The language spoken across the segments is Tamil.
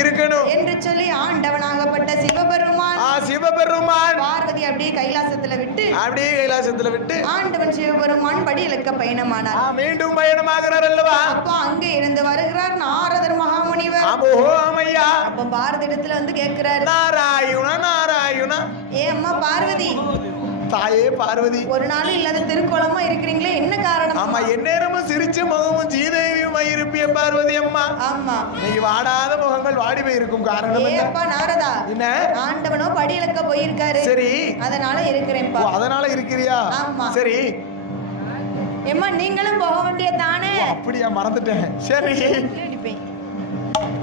இருக்கணும் என்று சொல்லி ஆண்டவனாகப்பட்ட சிவபெருமான் பார்வதி அப்படியே கைலாசத்துல விட்டு ஆண்டவன் சிவபெருமான் படி இலக்க பயணமானார். மீண்டும் பயணமாகிறார் அல்லவா? அப்போ அங்கே இருந்து வருகிறார் நாரதர் மகாமுனிவர். அப்ப பாரதி இடத்துல வந்து கேட்கிறார், நாராயணா ஏ அம்மா பார்வதி, தாயே பார்வதி, ஒரு நாள் இல்லாத திருக்கோலமா இருக்கிறீங்களே, என்ன காரணம்? ஆமா, எந்நேரமும் சிரிச்ச முகமும் சீதேவியுமா இருப்பிய பார்வதி அம்மா. ஆமா, நீங்க வாடாத முகங்கள் வாடி போயிருக்கும் காரணம் என்ன? அப்பா நாரதா, என்ன? ஆண்டவனோ படி இலக்க போயிருக்காரு. சரி, அதனால இருக்கிறேன்ப்பா. அதனால இருக்கிறியா? ஆமா. சரி ஏம்மா நீங்களும் போக வேண்டியதானே? அப்படியா, மறந்துட்டேன். சரி.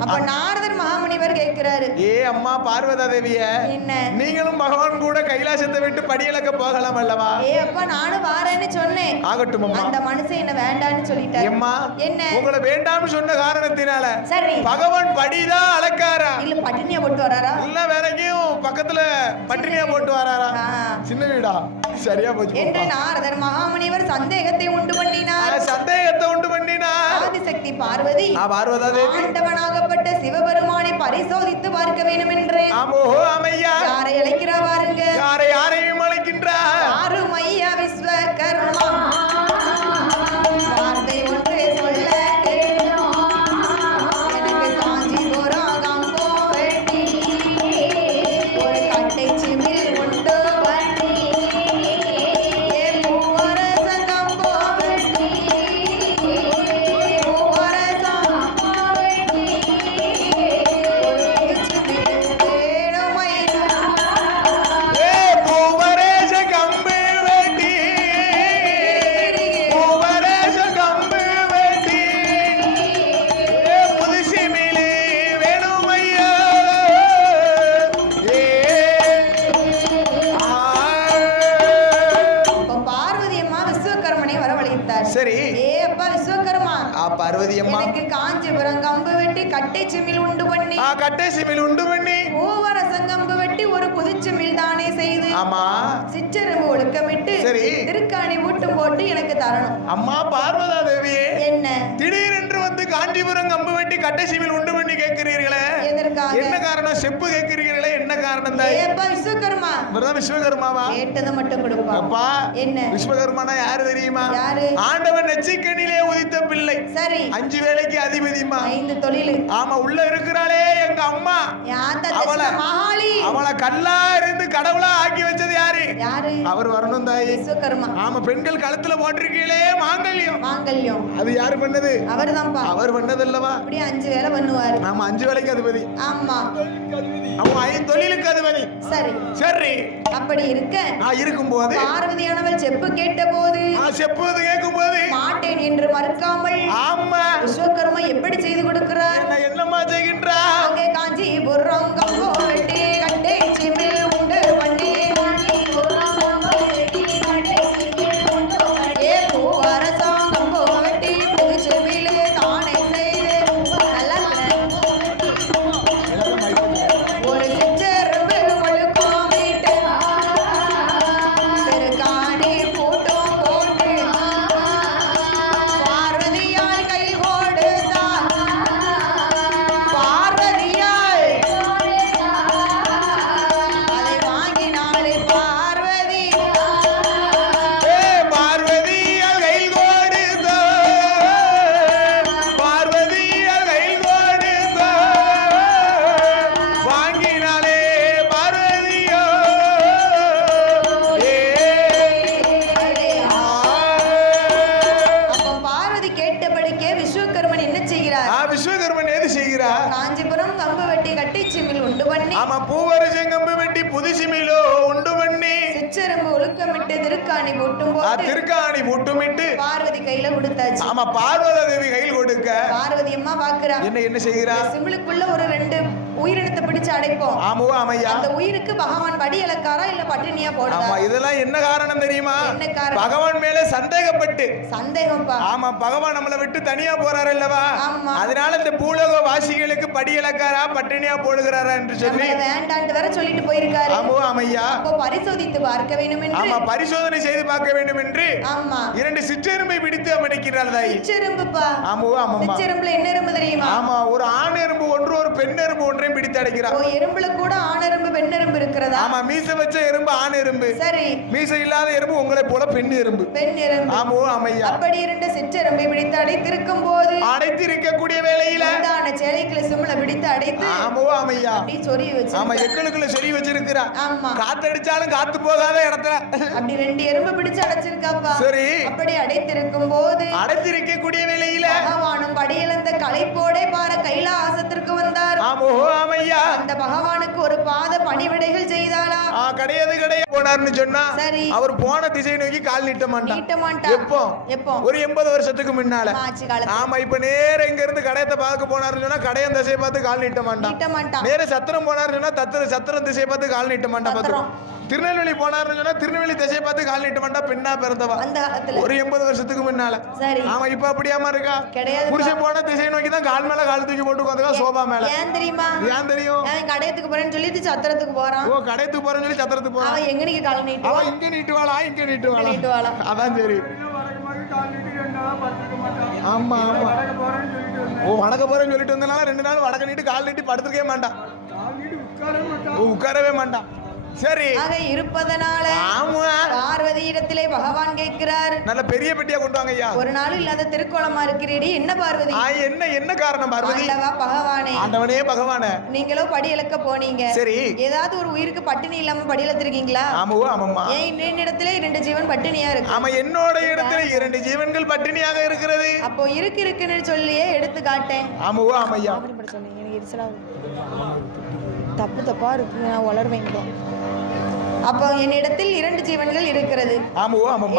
அப்ப நாரதர் மகாமுனிவர் கேட்கிறாரு, ஏ அம்மா பார்வதா தேவிய, என்ன நீங்களும் பகவான் கூட கைலாசத்தை விட்டு படியிலக்க போகலாம் அல்லவா? ஏ அப்பா நானும் வாரேன்னு சொன்னேன். ஆகட்டும் அம்மா. அந்த மனுஷன் என்ன வேண்டான்னு சொல்லிட்டாரு. அம்மா, என்ன உங்களை வேண்டாம்னு சொன்ன காரணத்தினால சரி பகவான் படிதான் அளக்காரா? இல்ல பட்டினியா போட்டு வராரா? இல்ல வேற எங்கேயும் பக்கத்துல பட்டினியா போட்டு வராரா? சின்ன வீடா? சரியா போச்சு என்று நாரதர் மகாமுனிவர் சந்தேகத்தை உண்டு பண்ணினார். ஆதிசக்தி பார்வதி பார்வதா தேவி ஆண்டவனாகப்பட்ட சிவபெருமானை பரிசோதித்து பார்க்க வேண்டும் என்று யாரை அழைக்கிறா பாருங்க. யாரையும் அழைக்கின்றார்? யாரும் ஐயா விஸ்வகர்மா. வார்த்தை ஒன்று சொல்ல எனக்கு காஞ்சிபுரம் கம்போ வெட்டி ஒரு கட்டை சிமிழ் உண்டு வண்டி பார்வதி அம்மா, எனக்கு காஞ்சிபுரம் கம்பு வெட்டி கட்டை சிமிழ் உண்டு பண்ணி பூவரசம் கம்பு வெட்டி ஒரு புதுச்சிமிழ் தானே செய்து சிற்றெரும்பு ஒழுக்கமிட்டு திருக்காணி ஊட்டும் போட்டு எனக்கு தரணும். அம்மா பார்வதா தேவியே, என்ன திடீரென்று வந்து காஞ்சிபுரம் கம்பு வெட்டி கட்டை சிமிழ் உண்டு பண்ணி கேட்கிறீர்களே, எதற்காக? என்ன காரணம்? செப்பு கேட்கிறீர்களே, என்ன காரணம்? விஸ்வகர்மா. விஸ்வகர்மாவா? கேட்டதை மட்டும் கொடுப்பா. அப்பா, என்ன விஸ்வகர்மானா யாரு தெரியுமா? யாரு? ஆண்டவன் நெற்றிக்கண்ணிலே உதித்த பிள்ளை. சரி, 5 வேளைக்கு அதிபதிமா. 5 தொழில். ஆமா, உள்ள இருக்கிறாளே எங்க அம்மா, அவளை கல்லா இருந்து கடவுளா ஆக்கி வச்சது யாரு? அவர் வரணும் தாய். விஸ்வகர்மா. ஆமா, பெண்கள் கழுத்துல போட்டிருக்கீங்களே மாங்கல்யம், அது யாரு பண்ணது? அவர்தான்ப்பா. அவர் பண்ணது அல்லவா? அப்படியே 5 வேளை பண்ணுவாரு. ஆமா, 5 வேளைக்கு அதிபதி. ஆமா, அவன் 5 தொழிலுக்கு அதிபதி. சரி சரி. அப்படி இருக்கும்போது பார்வதியானவள் செப்பு கேட்டபோது, செப்பு கேட்கும்போது மாட்டேன் என்று மறுக்காமல் விஸ்வகர்மா எப்படி செய்து கொடுக்கிறார்? என்னம்மா செய்கின்றார்? அங்கே காஞ்சிபுரம் கம்பு வெட்டி கட்டை சிமிழ் உண்டு பண்ணி பூவரசம் கம்பு வெட்டி புது சிமிழ் தானே செய்து ஒரு சிற்றெரும்பு ஒழுக்கமிட்டு திருக்காணி பூட்டும் போட்டு பார்வதியால் கை கொடுத்தார். பார்வதியால் அதை வாங்கினாள் பார்வதி. பார்வதியால் கை கொடுத்தார், பார்வதியால் கை கொடுத்தார், வாங்கினாலே பார்வதியோ. அப்ப பார்வதி கேட்டபடிக்கே விஸ்வகர்மன் என்ன செய்கிறார்? விஸ்வகர்மன் ஏது செய்கிறார்? காஞ்சிபுரம் கம்பு வெட்டி கட்டை சிமிழ் உண்டு பண்ணி, ஆமா, பூவரசம் கம்பு வெட்டி புது சிமிழோ உண்டு பண்ணி சிற்றெரும்பு ஒழுக்கமிட்டு திருக்காணி மூட்டும் போது திருக்காணி மூட்டுமிட்டு பார்வதி கையில கொடுத்தாச்சு. ஆமா, பார்வதா தேவி கையில் கொடுக்க பார்வதி அம்மா பாக்குறா. என்ன செய்கிறா? சிமிழுக்குள்ள ஒரு 2 உயிரினத்தை பிடிச்சு அடைப்போம். ஆமா ஆமையா. அந்த உயிருக்கு பகவான் படி இழக்காரா இல்ல பட்டினியா போடுறாரா? ஆமா, இதெல்லாம் என்ன காரணம் தெரியுமா? என்ன காரணம்? பகவான் மேல சந்தேகப்பட்டு. சந்தேகம்பா. ஆமா, பகவான் நம்மளை விட்டு தனியா போறாரு அல்லவா? ஆமா. அதனால இந்த பூலோக வாசிகளுக்கு படி இழக்காரா பட்டினியா போடுகிறாரா என்று சொல்லி வேண்டாண்டு வர சொல்லிட்டு போயிருக்காரு. ஆமா ஆமையா. அப்போ பரிசோதித்து பார்க்க வேண்டும் என்று. ஆமா, பரிசோதனை செய்து பார்க்க வேண்டும் என்று. ஆமா. 2 சிற்றெரும்பை பிடித்து அமடிக்கிறாள் தாய். சிற்றெரும்புப்பா. ஆமா ஆமா. சிற்றெரும்புல என்ன எறும்பு தெரியுமா? ஆமா, ஒரு ஆண் எறும்பு ஒன்று ஒரு பெண் எறும்பு ஒன்றையும் பிடித்து அடைக்கிறார். ஓ, எறும்புல கூட ஆண் எறும்பு பெண் எறும்பு இருக்கிறதா? ஆமா, மீசை வச்ச எறும்பு ஆண் எறும்பு. சரி. மீசை இல்லாத எறும்பு உங்களை போல பெண் எறும்பு. பெண் எறும்பு. ஆமா ஆமையா. அப்படி 2 சிற்றெரும்பை பிடித்து அடைத்திருக்கும் போது அடைத்திருக்கக்கூடிய வேளையில உண்டான சேலைக்குள்ள சிம்ல பிடித்து அடைத்து ஆமா ஆமையா அப்படி சொறி வச்சு. ஆமா, எக்களுக்குள்ள சொறி வச்சிருக்கிறா. ஆமா. காத்தடிச்சாலும் காத்து போகாத இடத்துல அப்படி 2 எறும்பு பிடிச்சு அடைச்சிருக்காப்பா. சரி. அப்படி அடைத்திருக்கும் போது அடைத்திருக்கக்கூடிய வேளையில பகவானும் படியிழந்த களைப்போடே பார கைலாசத்திற்கு வந்தார். ஆமோ ஆமையா. அந்த பகவானுக்கு ஒரு பாத பணிவிடைகள் செய்தாளா? கிடையாது போனார்னு சொன்னா சரி. அவர் போன திசை நோக்கி கால் நீட்ட மாட்டார். எப்போ? ஒரு 80 வருஷத்துக்கு முன்னால. ஆமா, இப்ப நேர இங்க இருந்து கடையத்தை பார்க்க போனாருன்னு சொன்னா கடையன் திசையை பார்த்து கால் நீட்ட மாட்டான். நேர சத்திரம் போனாருன்னு சொன்னா சத்திரம் திசையை பார்த்து கால் நீட்ட மாட்டான். திருநெல்வேலி போனாருன்னு சொன்னா திருநெல்வேலி திசையை பார்த்து கால் நீட்ட மாட்டா. பெண்ணா பிறந்தவா ஒரு 80 வருஷத்துக்கு முன்னால. ஆமா, இப்ப அப்படியாம இருக்கா? புருஷன் போன திசை நோக்கி தான் கால் மேல கால் தூக்கி போட்டு உட்காந்துக்கா சோபா மேல. ஏன் தெரியுமா? ஏன் தெரியும்? கடையத்துக்கு போறேன்னு சொல்லிட்டு சத்திரத்துக்கு போறான். ஓ, கடையத்துக்கு போறேன்னு சொல்லி சத்திரத்துக்கு போறான். அவன் எங்க நீங்க கால் நீட்டுவா? அவன் இங்க நீட்டுவாளா இங்க நீட்டுவாளா? அதான் சரி. ஆமா ஆமா. ஓ, வடக்க போறேன்னு சொல்லிட்டு வந்தனால 2 நாள் வடக்க நீட்டு கால் நீட்டி படுத்துக்கவே மாட்டான். உட்காரவே மாட்டான். சரி. ஆக இருப்பதனால பார்வதி இடத்திலே பகவான் கேட்கிறார், நல்ல பெரிய பெட்டியா கொண்டு வாங்க ஐயா. ஒரு நாள் இல்லாத திருக்கோலமா இருக்கிறீடி, என்ன பார்வதி? என்ன காரணம் பார்வதி? பகவானே. ஆண்டவனே பகவானே, நீங்களோ படி இழக்க போனீங்க. சரி. ஏதாவது ஒரு உயிருக்கு பட்டினி இல்லாம படி இழத்திருக்கீங்களா? ஆமாம்மா. ஏன் இடத்துல 2 ஜீவன் பட்டினியா இருக்கு? ஆமா, என்னோட இடத்துல 2 ஜீவன்கள் பட்டினியாக இருக்கிறது. அப்போ இருக்குன்னு சொல்லியே எடுத்து காட்டேன். ஆமையா. தப்பா இருக்கு, நான் வளர்வேன். அப்போ என்னிடத்தில் 2 ஜீவன்கள் இருக்கிறது.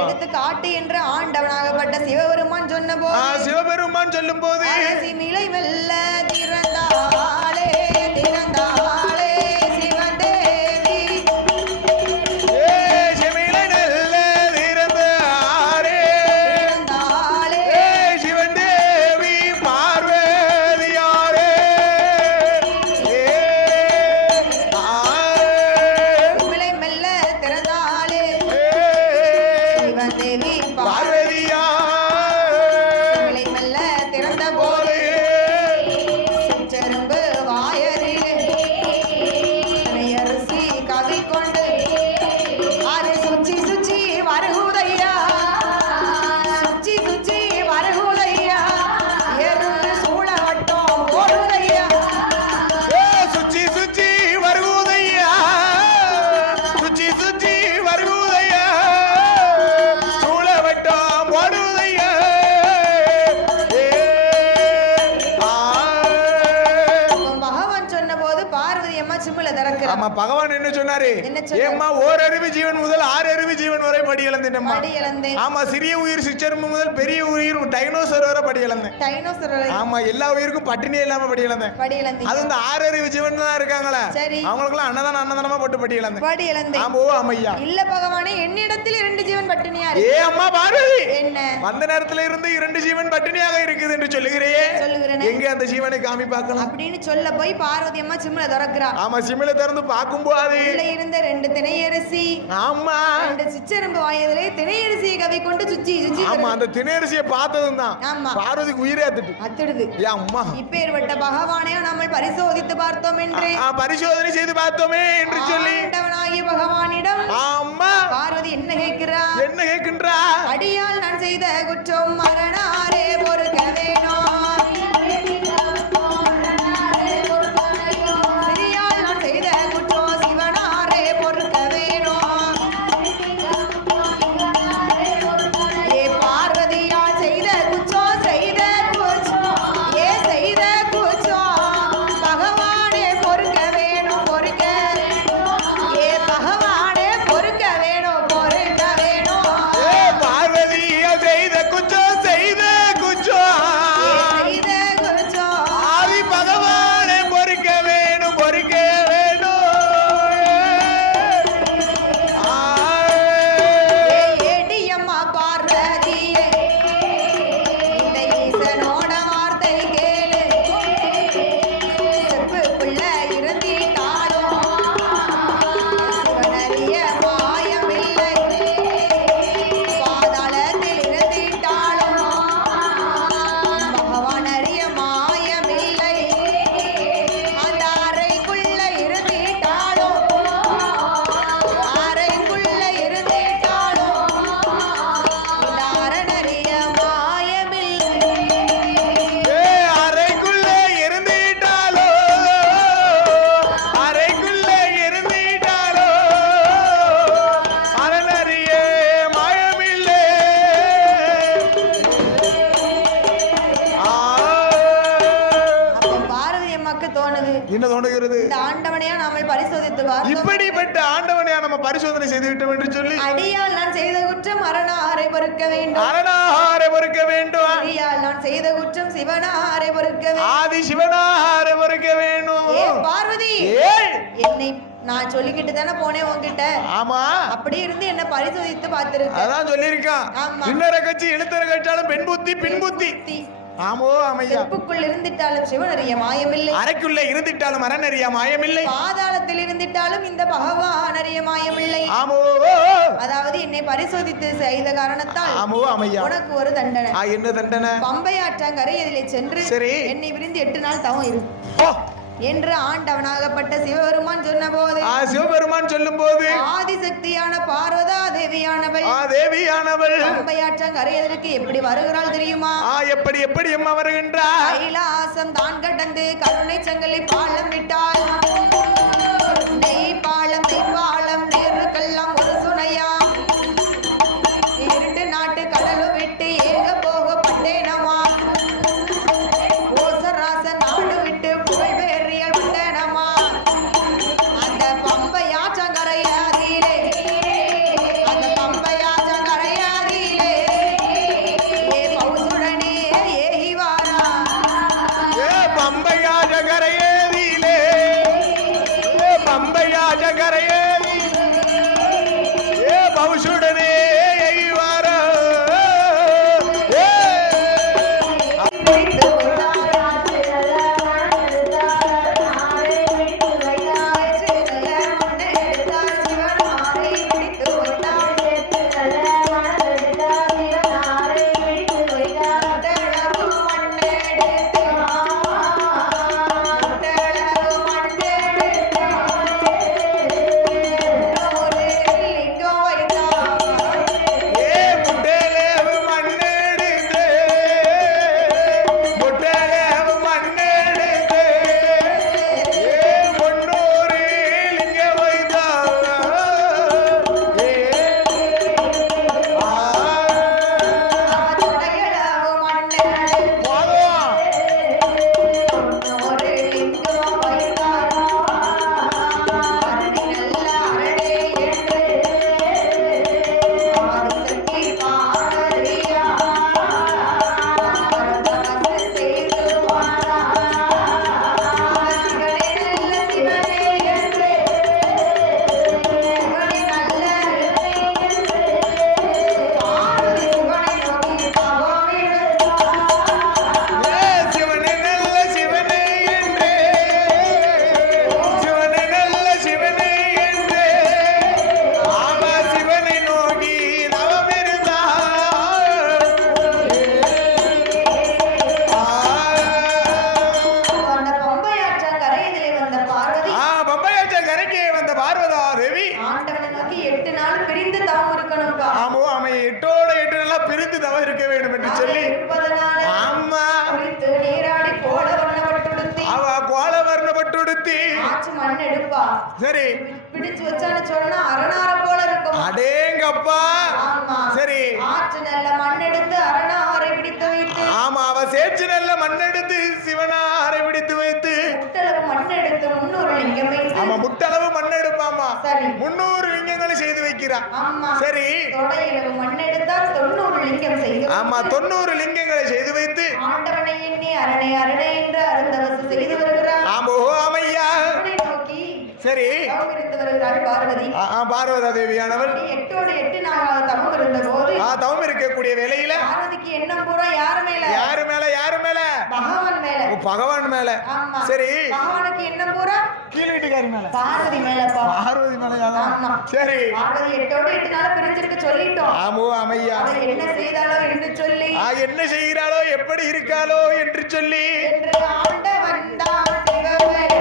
எடுத்து காட்டு என்று ஆண்டவனாகப்பட்ட சிவபெருமான் சொன்ன போது, சிவபெருமான் சொல்லும் போது மிலை மெல்ல திறந்தாளே சிவன் தேவி. சிவன் தேவி பார்வதியாரே. பகவான் என்ன சொன்னாரு? ஏம்மா, ஓரறிவு ஜீவன் முதல் 6 அறிவு ஜீவன் வரை படி இழந்தேன்மா. ஆமா, சிறிய உயிர் சிற்றெரும்பு முதல் பெரிய உயிர் டைனோசர் வரை படி இழந்தேன். ஆமா, எல்லா உயிருக்கும் பட்டினியே இல்லாம படி இழந்தேன். அது இந்த 6 அறிவு ஜீவன் தான் இருக்காங்களே, அவங்களுக்கு எல்லாம் அன்னதானமா போட்டு படி இழந்தேன். ஆமா ஆமையா. இல்ல பகவானே, என்னிடத்தில் 2 ஜீவன் பட்டினியா இருக்கு. ஏ அம்மா பார்வதி, என்ன அந்த நேரத்துல இருந்து 2 ஜீவன் பட்டினியாக இருக்குது என்று சொல்லுகிறேன். எங்க அந்த ஜீவனை காமி பார்க்கலாம் அப்படின்னு சொல்ல போய் பார்வதி அம்மா சிம்ல திறக்கிறா. ஆமா, சிம்ல திறந்து பார்க்கும்போது உள்ள இருந்த 2 திணையரிசி, ஆமா 2 சிற்றெரும்பு வாயதிலே திணையரிசியை கவி கொண்டு சுச்சி ஆமா, அந்த திணையரிசியை பார்த்ததும் தான் பார்வதிக்கு உயிரே அத்துடுது. அம்மா, இப்பேற்பட்ட பகவானே நாம பரிசோதித்து பார்த்தோம் என்று, பரிசோதனை செய்து பார்த்தோமே என்று சொல்லி ஆண்டவனாகிய பகவானிடம் ஆமா பார்வதி என்ன கேட்கின்றா? அடியால் நான் செய்த குற்றம் மரணாரே பொறுக்க வேணும். செய்த தோணுது? என்ன தோணுகிறது? இந்த ஆண்டவனையா நாமல் பரிசோதித்து பார்த்தோம். இப்படிப்பட்ட ஆண்டவனையா நம்ம பரிசோதனை செய்து விட்டோம் என்று சொல்லி அடியால் நான் செய்த குற்றம் அரணாரை பொறுக்க வேண்டும். அரணாரை பொறுக்க வேண்டும். அடியால் நான் செய்த குற்றம் சிவனாரை பொறுக்க வேண்டும். ஆதி சிவனாரை பொறுக்க வேண்டும். ஏ பார்வதி, என்னை நான் சொல்லிக்கிட்டு தானே போனேன் உன்கிட்ட. ஆமா, அப்படி இருந்து என்ன பரிசோதித்து பார்த்திருக்க. அதான் சொல்லியிருக்கான். இன்னொரு கட்சி எழுத்தர கட்சாலும் பெண் புத்தி பின் புத்தி. ஆமோ அமையா. செப்புக்குள் இருந்திட்டாலும் சிவனறிய மாயமில்லை. அறைக்குள்ள இருந்திட்டாலும் அரணறிய மாயமில்லை. பாதாளத்தில் இருந்திட்டாலும் இந்த பகவான் அறிய மாயமில்லை. ஆமோ. அதாவது என்னை பரிசோதித்து செய்த காரணத்தால் ஆமோ அமையா உனக்கு ஒரு தண்டனை. என்ன தண்டனை? பம்பை ஆற்றங்கரை இதிலே சென்று என்னை விருந்து 8 நாள் தவம் இரு என்று ஆண்டவனாகப்பட்ட சிவபெருமான் சொன்ன போது, சிவபெருமான் சொல்லும் போது ஆதிசக்தியான பார்வதா தேவியானவள் பம்பையாற்றங்கரை எதற்கு எப்படி வருகிறாள் தெரியுமா? எப்படி எப்படி அம்மா வருகின்றார்? கைலாசம் தான் கடந்து கருணை சங்கலி பாலம் விட்டாள். நெய் பாலம் நேருக்கெல்லாம் ஒரு சுனையா. 2 நாட்டு கடலும் விட்டு ஏக போக பட்டேனமா. ஓசராச நாடு விட்டு புகழ்வேறியல் பட்டேனமா. அந்த பம்பையாற்றங்கரையாதிலே ஏ பௌசுடனே ஏகிவாரா. பம்பையாற்றங்கரையேதிலே ஏ பௌசுடனே ஏகிவாரா. சரி பிடிச்சு வச்சான்னு சொன்னா அரணார போல இருக்கும். அடேங்கப்பா. சரி ஆற்று நல்ல மண் எடுத்து அரணாரை பிடித்து வைத்து. ஆமா, அவ சேற்று நல்ல மண் எடுத்து சிவனாரை பிடித்து வைத்து முட்டளவு மண் எடுத்து 300 லிங்கம் வைத்து. ஆமா, முட்டளவு மண் எடுப்பாமா. சரி 300 லிங்கங்களை செய்து வைக்கிறா. ஆமா. சரி தொடையில மண் எடுத்தால் 90 லிங்கம் செய்து. ஆமா, 90 லிங்கங்களை செய்து வைத்து ஆண்டவனை எண்ணி அரணை அரணை என்று அருந்தவசு செய்து வருகிறார். ஆமோ ஆமையா. சரி பார்வதி பார்வதா தேவியானவள் 8 நாள் தவம் இருந்த போது தவம் இருக்கக்கூடிய வேளையில பார்வதிக்கு எண்ணம் பூரா யார் மேல? யாரு மேல? பகவான் மேல. பகவான் மேல. சரி பகவானுக்கு எண்ணம் பூரா கீழ் வீட்டுக்காரி மேல, பார்வதி மேல. பார்வதி மேல. சரி பார்வதி 8 நாள் பிரிஞ்சிருக்க சொல்லிட்டோம். ஆமோ அமையா. என்ன செய்தாலோ என்று சொல்லி, என்ன செய்கிறாளோ எப்படி இருக்காளோ என்று சொல்லி ஆண்டவன் தான் சிவபெருமான்.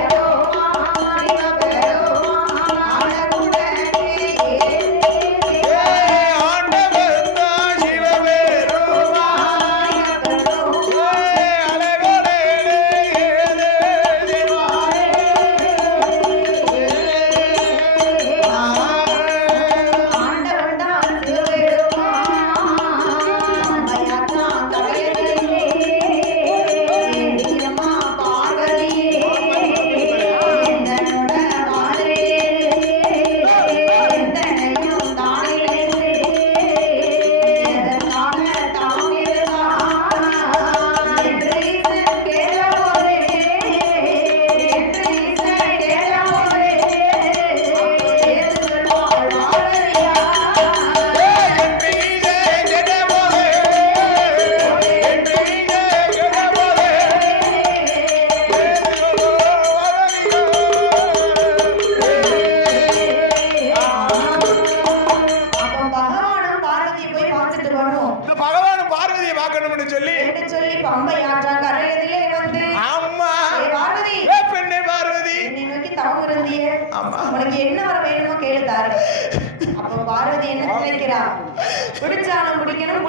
தவம் இருந்திய உனக்கு என்ன வர வேணுமோ கேளுதாரு. அப்ப பார்வதி என்ன நினைக்கிறா, பிடிச்சாலும் பிடிக்கணும்,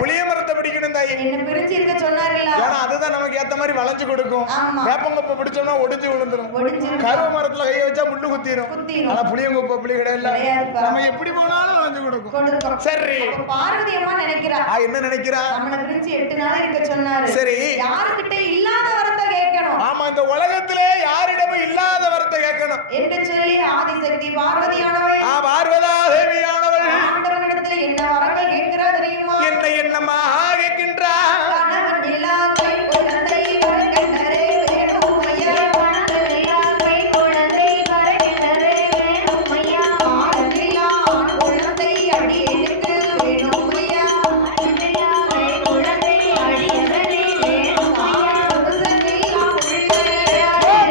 புளிய மரத்தை பிடிக்கணும் தாயி. என்ன பிரிச்சு இருக்க சொன்னாருல்ல, அதுதான் நமக்கு ஏத்த மாதிரி வளைஞ்சு கொடுக்கும். வேப்பங்கொப்பை பிடிச்சோம்னா ஒடிஞ்சு விழுந்துரும், கருவ மரத்துல கைய வச்சா முள்ளு குத்திரும். ஆனா புளியங்கொப்பை அப்படி கிடையாது, நம்ம எப்படி போனாலும் வளைஞ்சு கொடுக்கும். சரி, பார்வதி அம்மா நினைக்கிறா, என்ன நினைக்கிறா, நம்மள பிரிச்சு 8 நாள் இருக்க சொன்னாரு. சரி, யாருக்கிட்ட இல்லாத வரத்தை கேட்கணும். ஆமா, இந்த உலகத்திலே யாரிடமும் இல்லாத வரத்தை கேட்கணும் என்று சொல்லி ஆதிசக்தி பார்வதியானவள், பார்வதா தேவியானவள் ஆண்டவனிடத்தில் என்ன வரங்கள் கேட்கிறா தெரியுமா? என்னமா கேட்கின்றா? கணவன் இல்லா கை குழந்தை வரக்கண்டரே வேணும் ஐயா, கணவன் இல்லா கை குழந்தை வரக்கண்டரே வேணும் ஐயா, ஆண்ணில்லா ஆண் குழந்தை அடியனுக்கு வேணும் ஐயா, ஆண்ணில்லா கை குழந்தை அடியனே வேணும் ஐயா, புருஷனில்லா பிள்ளையாரே,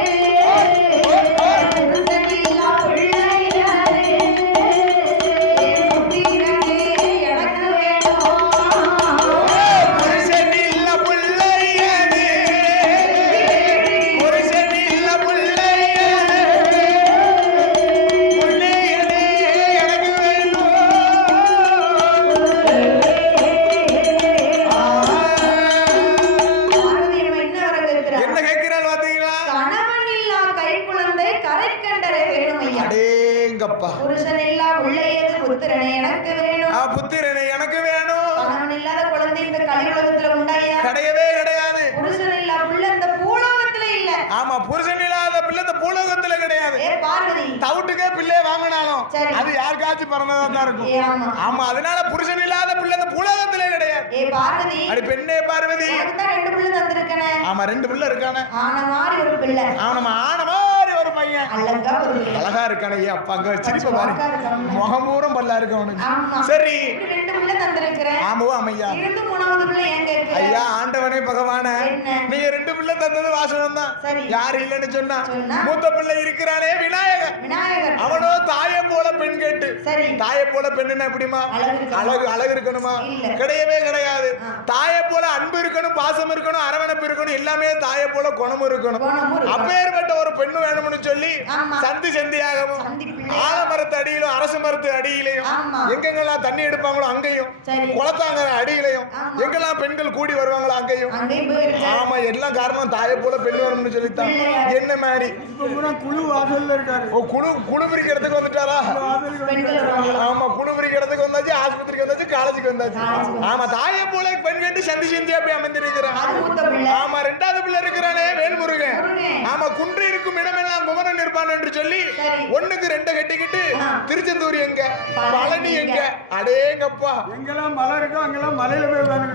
புருஷனில்லா பிள்ளையாரே, புத்திரனே எனக்கு வேணும். புருஷனில்லா பிள்ளையது புத்திரனே எனக்கு வேணும். புத்திரனே எனக்கு வேணும். கணவன் இல்லாத குழந்தை இந்த கலியுலகத்துல உண்டாயா? கிடையவே கிடையாது. புருஷனில்லா பிள்ளை இந்த பூலோகத்துல இல்ல. ஆமா, புருஷன் இல்லாத பிள்ளை இந்த பூலோகத்துல கிடையாது. பார்வதி தவுட்டுக்கே பிள்ளை வாங்கினாலும் அது யாருக்காச்சும் பிறந்ததா தான் இருக்கும். ஆமா, அதனால புருஷன் இல்லாத பிள்ளை இந்த பூலோகத்துல கிடையாது. பார்வதி, அடி பெண்ணே பார்வதி, தான் 2 பிள்ளை தந்திருக்கனே. ஆமா, 2 பிள்ளை இருக்கானே. ஆன மாதிரி ஒரு பிள்ளை, ஆன மாதிரி ஒரு பையன், அழகா இருக்கானே. அப்பா அங்க சிரிப்ப பாரு, முகமூரம் பல்லா இருக்கு அவனுக்கு. சரி, 2 பிள்ளை தந்திருக்கிறேன். ஆமா ஐயா, இருந்து 3வது பிள்ளை எங்க இருக்கு? ஐயா ஆண்டவனே பகவானே, நீங்க 2 பிள்ளை தந்தது வாசனம் தான். யாரு இல்லன்னு சொன்னா, மூத்த பிள்ளை இருக்கிறானே விநாயகர். அவனோ தாயை போல பெண் கேட்டு. தாயை போல பெண்ணுன்னா எப்படிமா? அழகு இருக்கணுமா? கிடையவே கிடையாது. தாயை போல அன்பு இருக்கணும், பாசம் இருக்கணும், அரவணைப்பு இருக்கணும், எல்லாமே தாயை போல குணமும் இருக்கணும். அப்பேற்பட்ட ஒரு பெண்ணு வேணும்னு சொல்லி சந்தி சந்தியாகவும் ஆலமரத்து அடியிலும் அரசு மரத்து அடியிலையும் எங்கெங்கெல்லாம் தண்ணி எடுப்பாங்களோ அங்கேயும், குளத்தாங்க அடியிலையும் எங்கெல்லாம் பெண்கள் கூடி வருவாங்களோ அங்கேயும். ஆமா, எல்லாம் காரணம் தாயை போல பெண் வேணும்னு சொல்லித்தான். என்ன மாதிரி குழு வாசல்ல இருக்காரு. குழு பிரிக்கிறதுக்கு வந்துட்டாரா? ஆமா, குழு பிரிக்கிறதுக்கு வந்தாச்சு, ஆஸ்பத்திரிக்கு வந்தாச்சு, காலேஜுக்கு வந்தாச்சு. ஆமா, தாயை போல பெண் கேட்டு சந்தி சந்தியா போய் அமைந்திருக்கிறான். ஆமா, 2வது பிள்ளை இருக்கிறானே வேல்முருகன். ஆமா, குன்று இருக்கும் இடமெல்லாம் குமரன் இருப்பான் என்று சொல்லி 1க்கு 2 கட்டிக்கிட்டு திருச்செந்தூர் எங்க, பழனி எங்க, அடேங்கப்பா, எங்கெல்லாம் மலை இருக்கோ அங்கெல்லாம்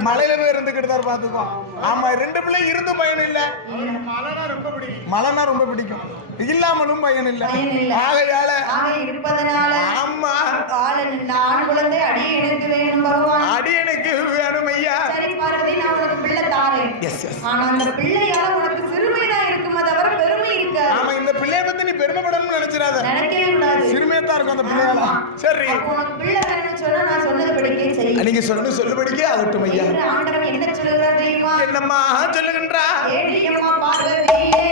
மலையில போய் இருந்துகிட்டு தான் பாத்துக்கோ. ஆமா, 2 பிள்ளை இருந்து பயன் இல்ல. மலைனா ரொம்ப பிடிக்கும், இல்லாமலும் பயன் இல்ல. ஆகையால இருப்பதனால ஆமா, ஆண் குழந்தை அடியனுக்கு வேணும் பகவான், அடியனுக்கு வேணும் ஐயா. சரி பார்வதி, நான் உனக்கு பிள்ளை தாரேன். ஆனா அந்த பிள்ளையால உனக்கு சிறுமைதான் இருக்குமா தவிர பெருமை இருக்காது. ஆமா, இந்த பிள்ளைய பத்தி நீ பெருமைப்படணும்னு நினைச்சிராத, நினைக்கவே கூடாது. சிறுமையா தான் இருக்கும் அந்த பிள்ளையால. சரி, உனக்கு பிள்ளை வேணும்னு சொன்னா நான் சொன்னது படிக்க செய். நீங்க சொல்லுபடிக்கே ஆகட்டும் ஐயா. ஆண்டவன் என்ன சொல்லுகிறார் தெரியுமா? என்னம்மா சொல்லுகின்றா? ஏடியம்மா பார்வதியே,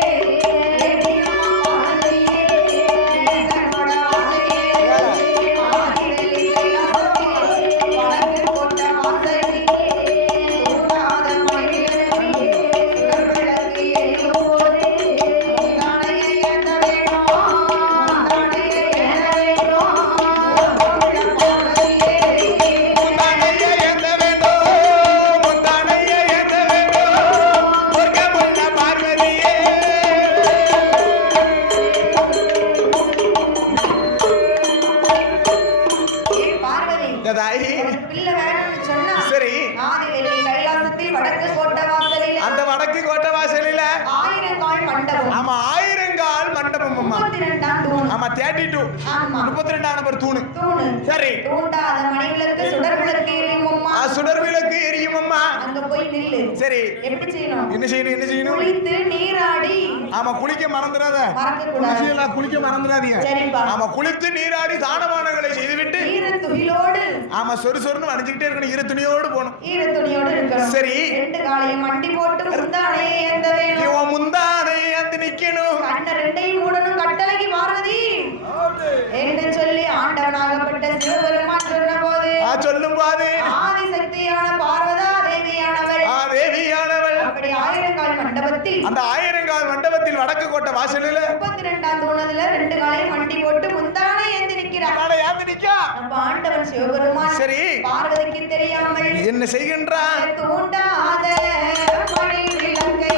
அந்த வடக்கு கோட்டை வாசலில 1000 கால் மண்டபம். ஆமா, 1000 கால் மண்டபம். அம்மா 32 தூண். ஆமா, 32. ஆமா, 32 நம்பர் தூண். சரி, தூண்டாத மணி விளக்கு சுடர் விளக்கு எரியும் அம்மா. சுடர் விளக்கு எரியும் அம்மா. அங்க போய் நில்லு. சரி, எப்படி செய்யணும்? என்ன செய்யணும்? குளித்து நீராடி. ஆமா, குளிக்க மறந்துடாத. மறக்க கூடாது. குளிக்க மறந்துடாதீங்க. சரிப்பா. ஆமா, குளித்து நீராடி தானமானங்களை செய்துவிட்டு ஈர துணியோடு. ஆமா, சொறுசொறுன்னு வடிஞ்சிட்டே இருக்கணும். ஈர துணியோடு போணும். ஈர துணியோடு இருக்கணும். சரி, 2 காலையும் மண்டி போட்டு முந்தானை ஏந்த வேணும். முந்தானை ஏந்தி நிக்கணும். கண்ண 2ஐயும் மூடணும். என்று சொல்லி ஆண்டவனாகப்பட்ட சிவபெருமான் சொன்னபோது சொல்லும் போது ஆதிசக்தியான பார்வதா தேவியானவள் அப்படி ஆயிரங்கால் மண்டபத்தில் அந்த ஆயிரங்கால் மண்டபத்தில் வடக்கு கோட்டை வாசலில் 32ஆம் தூணத்துல 2 காலையும் மண்டி போட்டு முந்தானை ஏந்தி நிற்கிறார். அப்ப ஆண்டவன் சிவபெருமான் சரி பார்வதிக்கு தெரியாமல் என்ன செய்கின்றான்? தூண்டாத மணி விளக்கை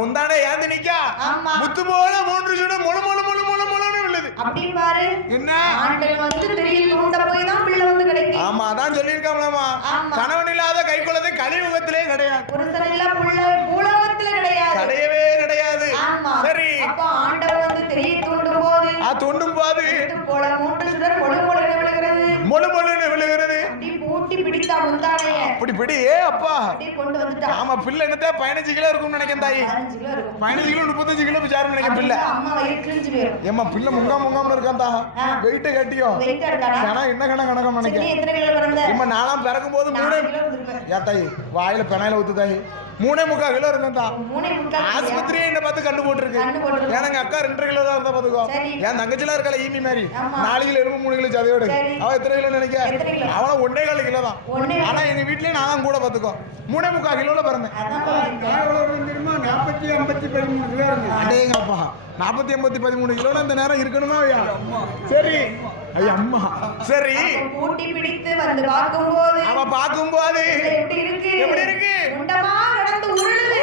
முந்தானே ஏந்து நிக்கா முத்து போல 3 சுட மொள மொள மொள மொள மொளன்னு விழுது. அப்படி பாரு என்ன ஆண்டவன் வந்து திடீர் தூண்ட போய் தான் பிள்ளை வந்து கிடைக்கும். ஆமா அதான் சொல்லிருக்காமலமா கணவன் இல்லாத கைக்குழந்தை கலியுகத்திலே கிடையாது. புருஷன் இல்ல புள்ள பூலோகத்திலே கிடையாது. கிடையவே கிடையாது. சரி அப்ப ஆண்டவன் வந்து திடீர் தூண்டும் போது போல 3 சுடர் மொள மொளன்னு விழுகிறது. மொள மொளன்னு விழுகிறது. அப்படி பூட்டி பிடித்தா முந்தானைய. அப்படி பிடி அப்பா. அப்படி கொண்டு வந்துட்டா. ஆமா பிள்ளை என்னதே 15 கிலோ இருக்கும்னு நினைக்கிறேன் தாயி. 15 கிலோ இருக்கும். 15 கிலோ 35 கிலோ விசாரம் நினைக்கிறேன் பிள்ளை. அம்மா வயிறு கிழிஞ்சு போயிடும். ஏம்மா பிள்ளை முங்காமல இருக்கான்டா. வெயிட் கட்டியோ. வெயிட் இருக்கானா? கண என்ன கணக்கு நினைக்கிறேன். நீ எத்தனை கிலோ பிறந்த? அம்மா நாலாம் பிறக்கும் போது 3 கிலோ இருந்திருப்பேன். யா தாயி வாயில பெனாயில ஊத்து தாயி. 3.25 கிலோ இருந்தா. 3.25 ஆஸ்பத்திரியே என்ன பார்த்து கண்டு போட்டுருக்கு. ஏன்னா அக்கா 2 கிலோ தான் இருந்தா பாத்துக்கோ. என் தங்கச்சிலாம் இருக்கல ஈமி மாதிரி 4 கிலோ எலும்பு 3 கிலோ சதையோடு. அவ எத்தனை கிலோ நினைக்க? அவள 1.25 கிலோ தான். ஆனா எங்க வீட்லயே நான் கூட பாத்துக்கோ 3.25 கிலோல பிறந்தேன். தெரியுமா 40 50 13 கிலோ இருக்கு. அடேங்கப்பா 40 50 13 கிலோல அந்த நேரம் இருக்கணுமா? சரி ஐயா அம்மா சரி பூட்டி பிடித்து வந்து பாக்கும்போது அவ பாக்கும்போது எப்படி இருக்கு முண்டமா கடந்து உருளுது.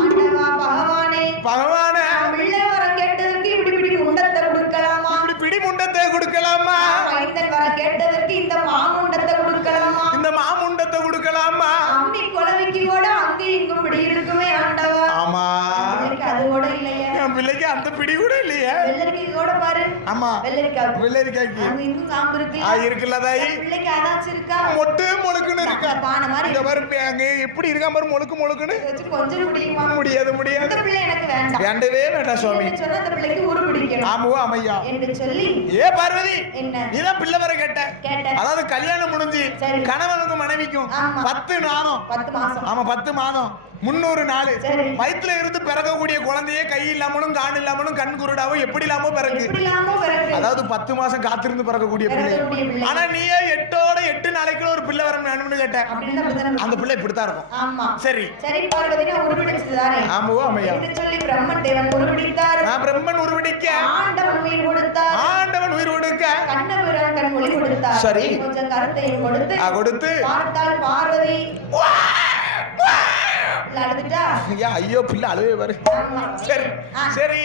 ஆண்டவா பகவானே பிள்ளை வரம் கேட்டதற்கு இப்படி பிடி முண்டத்தை கொடுக்கலாமா? இப்படி பிடி முண்டத்தை கொடுக்கலாமா? மைந்தன் வரம் கேட்டதற்கு இந்த மாமுண்டத்தை கொடுக்கலாமா? இந்த மாமுண்டத்தை கொடுக்கலாமா? அம்மி குலவிக்கு கூட அங்கே இங்கும் பிடி இருக்குமே ஆண்டவா. ஆமா அது கூட இல்லையா? என் பிள்ளைக்கு அந்த பிடி கூட இல்லையா? வெள்ளரிக்காய் கூட பாரு. ஆமா வெள்ளரிக்காய்க்கு அங்க இன்னும் காம்பு இருக்கு. இருக்குல்ல தாயி? பிள்ளைக்கு அதாச்சு இருக்கா? மொட்டு மொளுக்குன்னு இருக்கா. பானை மாதிரி இந்த பாரு அங்க எப்படி இருக்கா பாரு மொளுக்குன்னு. கொஞ்சம் முடியுமா? முடியாது. இந்த பிள்ளை எனக்கு வேண்டாம். வேண்டவே வேண்டாம் சுவாமி. சொன்ன அந்த பிள்ளைக்கு உரு பிடிக்கணும். ஆமாவோ அம்மையா என்று சொல்லி பார்வதி என்ன நீதான் பிள்ளை வர கேட்ட. அதாவது கல்யாணம் முடிஞ்சு கணவனுக்கும் மனைவிக்கும் 10 மாதம் 10 மாசம். ஆமா 10 மாதம் 300 நாள் வயிற்றுல இருந்து பிறக்கக்கூடிய குழந்தையே கை இல்லாமலும் கான் இல்லாமலும் கண் குருடாவும் எப்படி இல்லாமோ பிறகு. அதாவது 10 மாசம் காத்திருந்து பிறக்கக்கூடிய பிள்ளை. ஆனா நீயே 8 நாளைக்குள்ள ஒரு பிள்ளை வர வேணும்னு கேட்ட. அந்த பிள்ளை இப்படித்தான் இருக்கும். சரி ஆமாவோ அம்மையா சொல்லி பிரம்மன் தேவன் உருவெடுத்தார். பிரம்மன் உருவெடுக்க ஆண்டவன் உயிர் கொடுத்தார். ஆண்டவன் உயிர் கொடுக்க கண்ணபிரான் கண் ஒளி கொடுத்தார். சரி கொஞ்சம் கருத்தையும் கொடுத்து பார்த்தால் பார்வதி அழுதுட்டா. ஐயோ பிள்ளை அழுவே பாரு. சரி சரி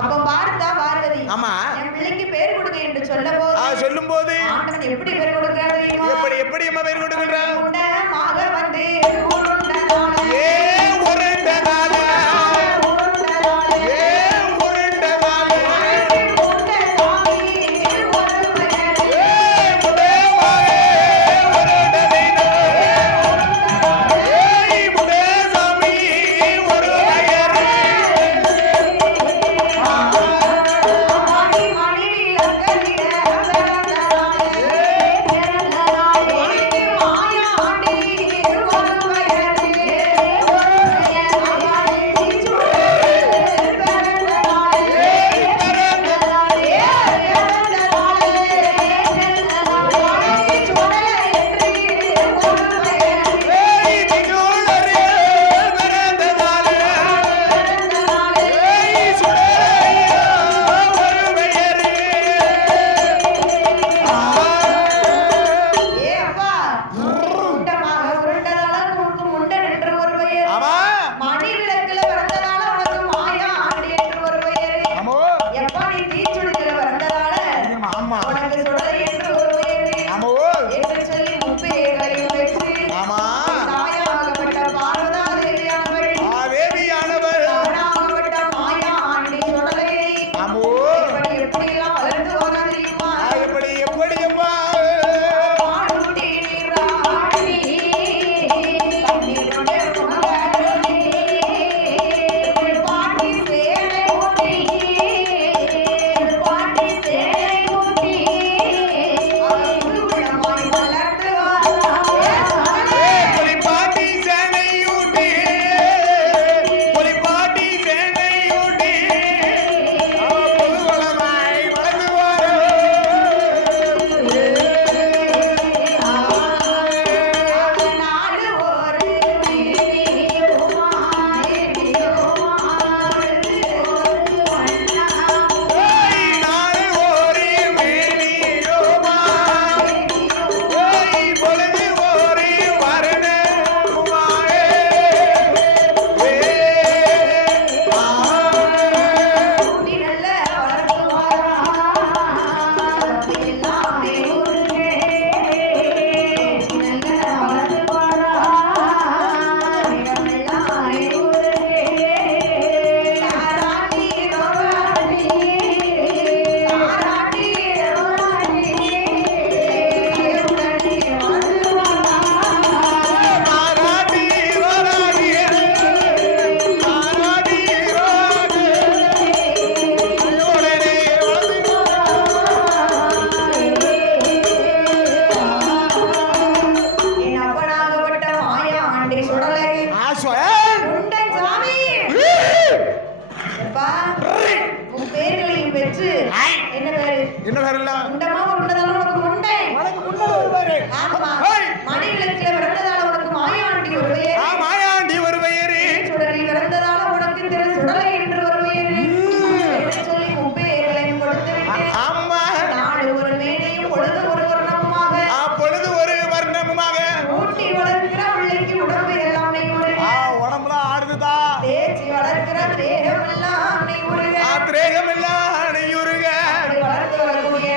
அப்ப பார்த்தா பார்வதி ஆமா என் பிள்ளைக்கு பேர் கொடுங்க என்று சொல்லும் போது ஆண்டவன் எப்படி பேர் கொடுக்கிறார் தெரியுமா? எப்படி அம்மா பேர் கொடுக்கிறார்? உண்டமாக வந்து மாயா பெற்று என்ன பேரு என்ன பேர் எல்லாம் உண்டமா உண்டதால உனக்கு உண்டை ஆமா மணிவிளக்கில பிறந்ததால உனக்கு மாயாண்டி ஒரு பெயர் மாயாண்டி ஒரு பெயர் சுடரில் பிறந்ததால உனக்கு திரு சுடலை என்று ஒரு பெயர் சொல்லி முப்பெயர்களை கொடுத்து விட்டு ஆமா நாடு ஒரு மேனையும் பொழுது ஒரு வர்ணமுமாக பொழுது ஒரு வர்ணமுமாக ஊட்டி வளர்க்கிற உள்ளைக்கு உடம்பு எல்லாம் நெய்யுறு உடம்புலாம் ஆடுதுதா தேச்சி வளர்க்கிற தேகம் எல்லாம் நெய்யுறுக திரேகம் எல்லாம் நெய்யுறுக வளர்த்து வரக்கூடிய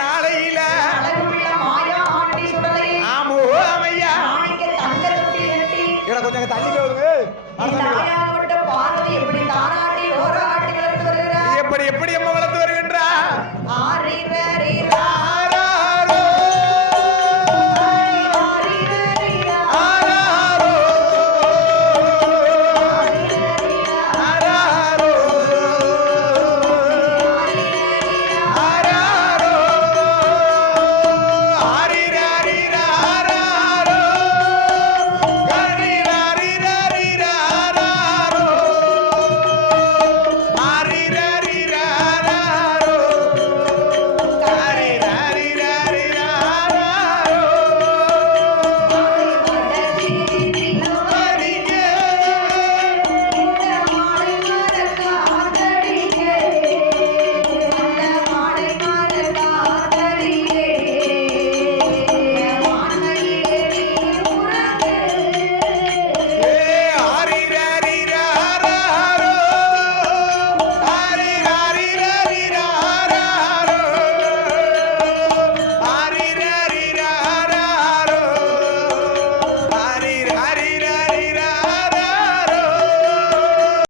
நாளையில அழகுள்ள மாயா ஆண்டி சுடலை ஆமோ அம்மையா நாளைக்கு தங்க தொட்டி கட்டி கொஞ்சம் தள்ளி போகுது